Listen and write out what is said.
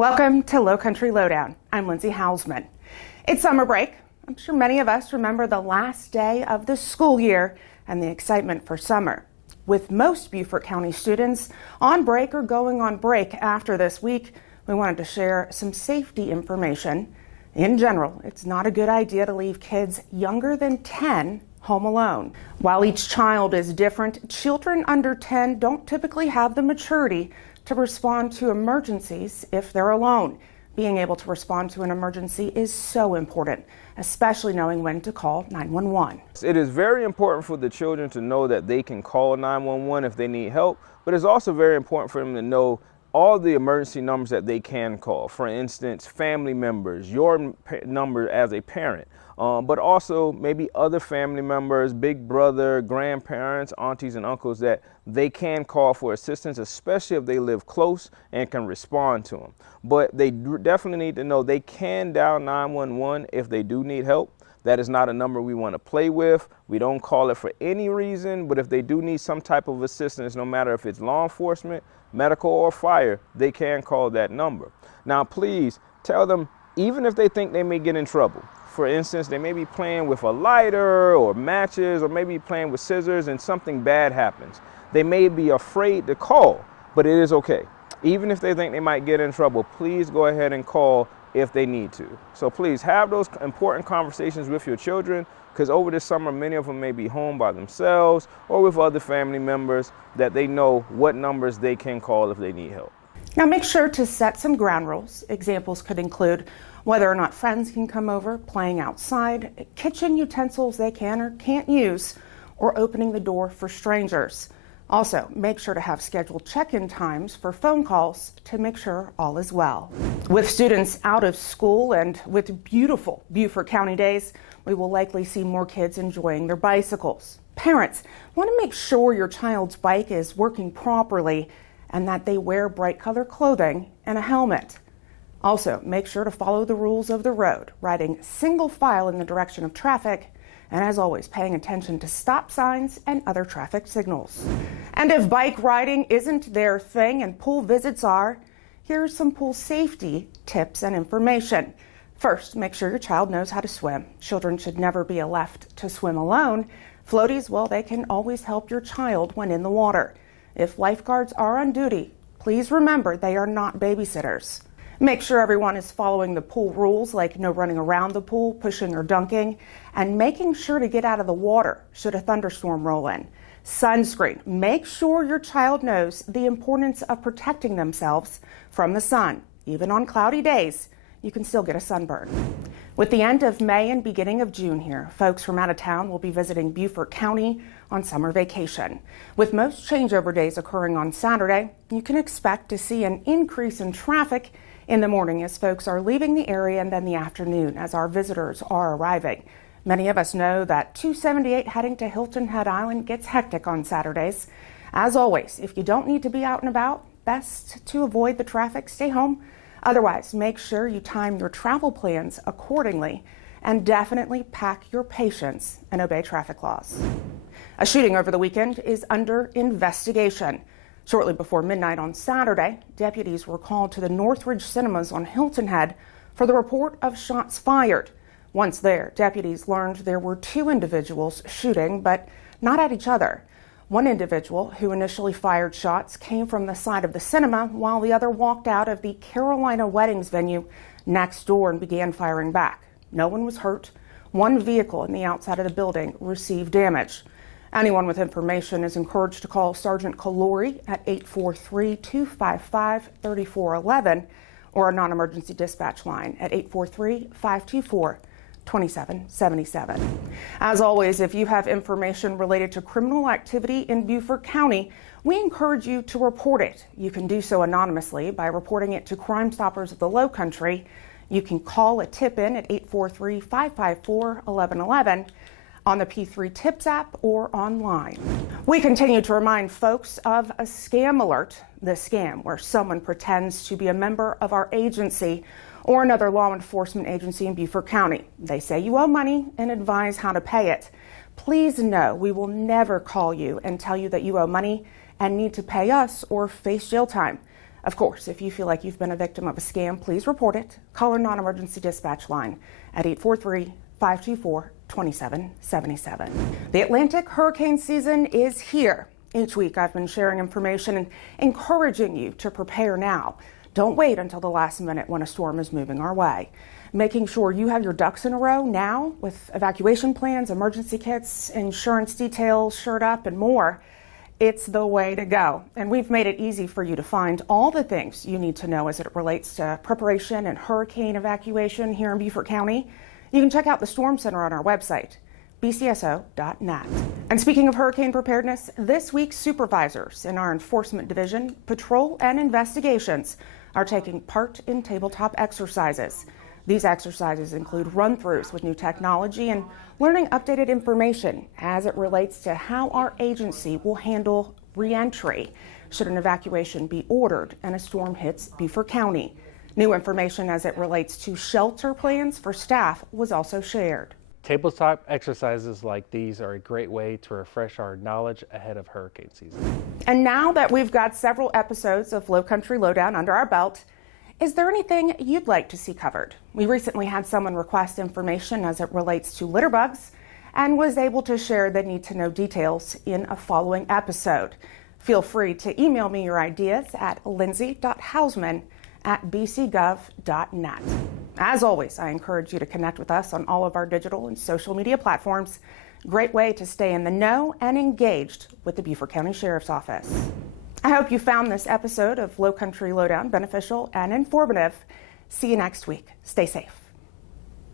Welcome to Lowcountry Lowdown. I'm Lindsay Hausman. It's summer break. I'm sure many of us remember the last day of the school year and the excitement for summer. With most Beaufort County students on break or going on break after this week, we wanted to share some safety information. In general, it's not a good idea to leave kids younger than 10 home alone. While each child is different, children under 10 don't typically have the maturity to respond to emergencies if they're alone. Being able to respond to an emergency is so important, especially knowing when to call 911. It is very important for the children to know that they can call 911 if they need help, but it's also very important for them to know all the emergency numbers that they can call. For instance, family members, your number as a parent, but also maybe other family members, big brother, grandparents, aunties, and uncles that they can call for assistance, especially if they live close and can respond to them. But they definitely need to know they can dial 911 if they do need help. That is not a number we want to play with. We don't call it for any reason, but if they do need some type of assistance, no matter if it's law enforcement, medical, or fire, they can call that number. Now, please tell them, even if they think they may get in trouble. For instance, they may be playing with a lighter or matches, or maybe playing with scissors and something bad happens. They may be afraid to call, but it is okay. Even if they think they might get in trouble, please go ahead and call if they need to. So please have those important conversations with your children, because over this summer, many of them may be home by themselves or with other family members, that they know what numbers they can call if they need help. Now make sure to set some ground rules. Examples could include whether or not friends can come over, playing outside, kitchen utensils they can or can't use, or opening the door for strangers. Also, make sure to have scheduled check-in times for phone calls to make sure all is well. With students out of school and with beautiful Beaufort County days, we will likely see more kids enjoying their bicycles. Parents want to make sure your child's bike is working properly and that they wear bright color clothing and a helmet. Also, make sure to follow the rules of the road, riding single file in the direction of traffic, and as always, paying attention to stop signs and other traffic signals. And if bike riding isn't their thing and pool visits are, here's some pool safety tips and information. First, make sure your child knows how to swim. Children should never be left to swim alone. Floaties, well, they can always help your child when in the water. If lifeguards are on duty, please remember they are not babysitters. Make sure everyone is following the pool rules, like no running around the pool, pushing or dunking, and making sure to get out of the water should a thunderstorm roll in. Sunscreen. Make sure your child knows the importance of protecting themselves from the sun. Even on cloudy days, you can still get a sunburn. With the end of May and beginning of June here, folks from out of town will be visiting Beaufort County on summer vacation. With most changeover days occurring on Saturday, you can expect to see an increase in traffic in the morning as folks are leaving the area, and then the afternoon as our visitors are arriving. Many of us know that 278 heading to Hilton Head Island gets hectic on Saturdays. As always, if you don't need to be out and about, best to avoid the traffic, stay home. Otherwise, make sure you time your travel plans accordingly, and definitely pack your patience and obey traffic laws. A shooting over the weekend is under investigation. Shortly before midnight on Saturday, deputies were called to the Northridge Cinemas on Hilton Head for the report of shots fired. Once there, deputies learned there were two individuals shooting, but not at each other. One individual who initially fired shots came from the side of the cinema, while the other walked out of the Carolina Weddings venue next door and began firing back. No one was hurt. One vehicle in the outside of the building received damage. Anyone with information is encouraged to call Sergeant Kalori at 843-255-3411 or a non-emergency dispatch line at 843-524-2777. As always, if you have information related to criminal activity in Beaufort County, we encourage you to report it. You can do so anonymously by reporting it to Crime Stoppers of the Lowcountry. You can call a tip-in at 843-554-1111. on the P3 Tips app or online. We continue to remind folks of a scam alert, the scam where someone pretends to be a member of our agency or another law enforcement agency in Beaufort County. They say you owe money and advise how to pay it. Please know we will never call you and tell you that you owe money and need to pay us or face jail time. Of course, if you feel like you've been a victim of a scam, please report it. Call our non-emergency dispatch line at 843-524-2777. The Atlantic hurricane season is here. Each week I've been sharing information and encouraging you to prepare now. Don't wait until the last minute when a storm is moving our way. Making sure you have your ducks in a row now with evacuation plans, emergency kits, insurance details, shirt up, and more. It's the way to go. And we've made it easy for you to find all the things you need to know as it relates to preparation and hurricane evacuation here in Beaufort County. You can check out the Storm Center on our website, bcso.net. And speaking of hurricane preparedness, this week supervisors in our enforcement division, patrol and investigations are taking part in tabletop exercises. These exercises include run-throughs with new technology and learning updated information as it relates to how our agency will handle re-entry should an evacuation be ordered and a storm hits Beaufort County. New information as it relates to shelter plans for staff was also shared. Tabletop exercises like these are a great way to refresh our knowledge ahead of hurricane season. And now that we've got several episodes of Lowcountry Lowdown under our belt, is there anything you'd like to see covered? We recently had someone request information as it relates to litter bugs and was able to share the need-to-know details in a following episode. Feel free to email me your ideas at lindsay.hausman@bcgov.net. As always, I encourage you to connect with us on all of our digital and social media platforms. Great way to stay in the know and engaged with the Beaufort County Sheriff's Office. I hope you found this episode of Lowcountry Lowdown beneficial and informative. See you next week. Stay safe.